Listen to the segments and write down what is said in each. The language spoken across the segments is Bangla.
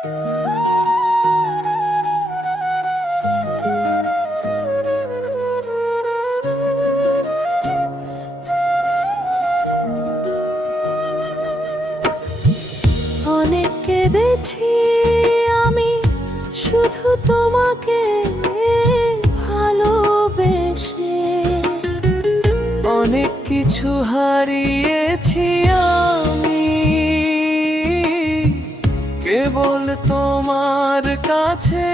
অনেক কেঁদেছি আমি শুধু তোমাকে ভালোবেসে, অনেক কিছু হারিয়েছি আমি কেবল তোমার কাছে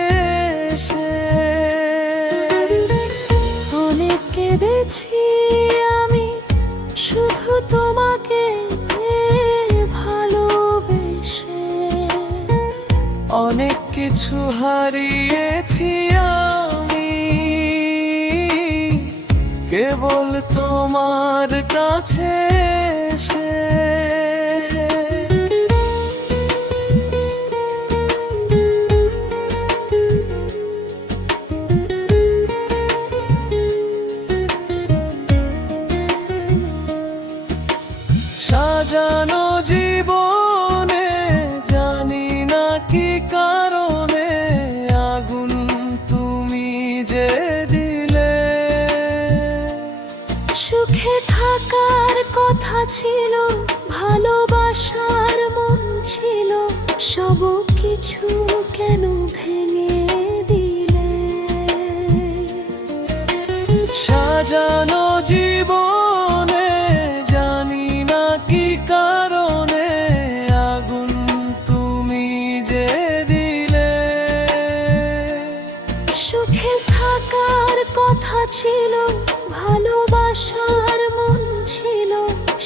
এসে। অনেক কেঁদেছি আমি শুধু তোমাকে ভালোবেসে, অনেক কিছু হারিয়েছি আমি কেবল তোমার কাছে এসে। সাজানো জীবনে জানি না কি কারণে আগুন তুমি যে দিলে। সুখে থাকার কথা ছিল, ভালোবাসার মন ছিল, সব কিছু কেন ভেঙে দিলে? সাজানো জীবনে জানি না কি কারণে আগুন তুমি যে দিলে। সুখে থাকার কথা ছিল, ভালোবাসার মন ছিল,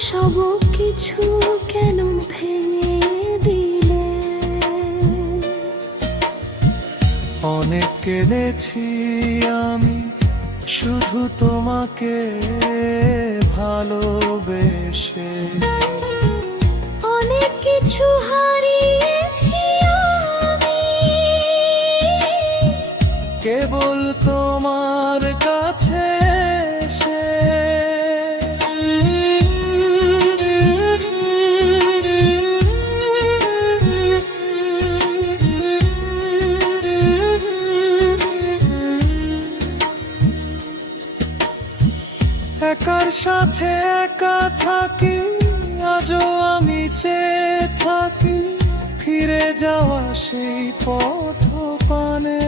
সব কিছু কেন ভেঙে দিলে? অনেক কেঁদেছি আমি শুধু তোমাকে ভালোবেসে, অনেক কিছু হারিয়েছি আমি কেবল তোমার কাছে এসে। একার সাথে একা থাকি, আজও আমি চেয়ে থাকি ফিরে যাওয়া সেই পথ পানে।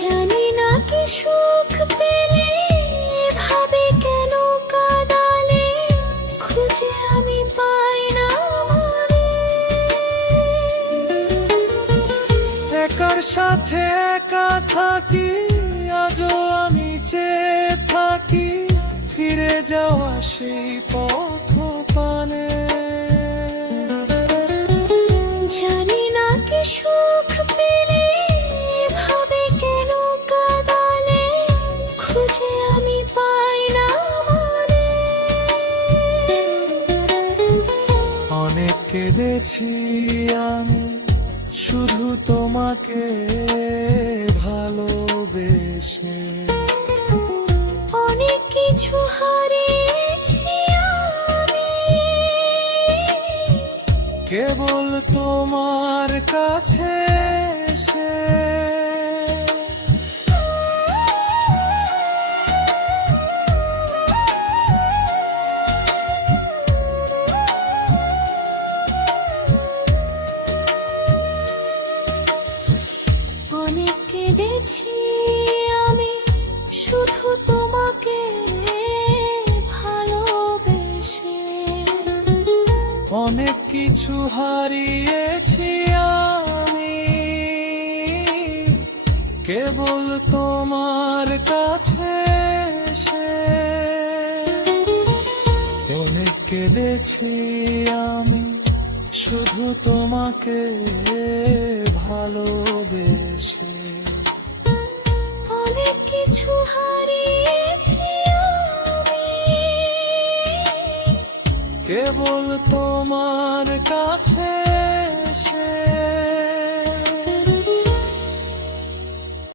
জানি না কি সুখ পেলে, ভাবে কেন কাঁদালে, খুঁজে আমি পাই না মনে। একার সাথে একা থাকি, আজও আমি চেয়ে থাকি ফিরে যাওয়া সেই পথ পানে। জানি না কি সুখ পেলে, ভাবে কেন কাঁদালে, খুঁজে আমি পাই না মনে। অনেক কেঁদেছি আমি শুধু তোমাকে ভালোবেসে, অনেক কিছু হারিয়েছি আমি কেবল তোমার কাছে এসে। অনেক কেঁদেছি আমি শুধু তোমাকে ভালোবেসে, অনেক কিছু হারিয়েছি আমি কেবল তোমার কাছে এসে। অনেক কেঁদেছি আমি শুধু তোমাকে ভালোবেসে, অনেক কিছু হারিয়েছি আমি কেবল তোমার কাছে